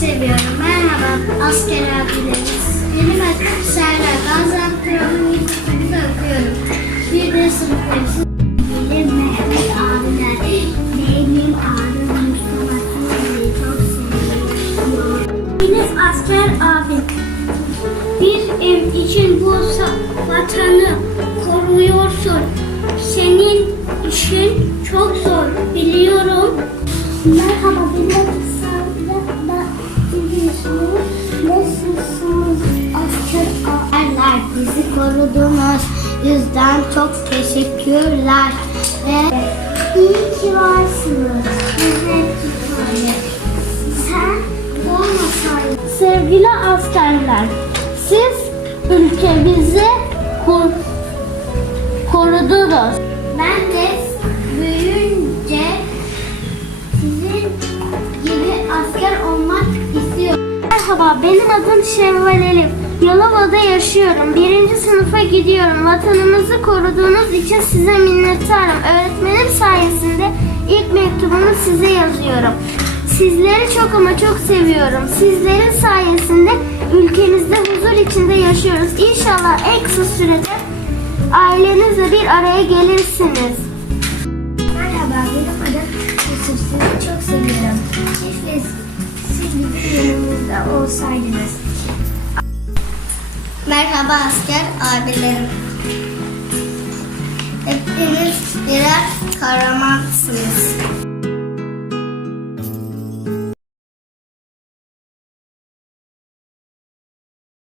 seviyorum. Merhaba asker abilerimiz. Benim adım Serdar. Bazen programımızda okuyorum. Bir de sınıf temsil. Benim Mehmet Benim abim Mustafa Tuğrul'u çok seviyorum. Benim asker abim. Bir ev için bu vatanı koruyorsun. Senin işin çok zor biliyorum. Merhaba okudunuz. Yüzden çok teşekkürler. Ve iyi ki varsınız. sen olmasaydın. Sevgili askerler, siz ülkemizi kur korudunuz. Ben de büyüyünce sizin gibi asker olmak istiyorum. Merhaba, benim adım Şevval Elif çalışıyorum. Birinci sınıfa gidiyorum. Vatanımızı koruduğunuz için size minnettarım. Öğretmenim sayesinde ilk mektubumu size yazıyorum. Sizleri çok ama çok seviyorum. Sizlerin sayesinde ülkemizde huzur içinde yaşıyoruz. İnşallah en kısa sürede ailenizle bir araya gelirsiniz. Merhaba, benim adım Yusuf. Sizi çok seviyorum. Keşke siz bizim yanımızda olsaydınız. Merhaba asker abilerim. Hepiniz birer kahramansınız.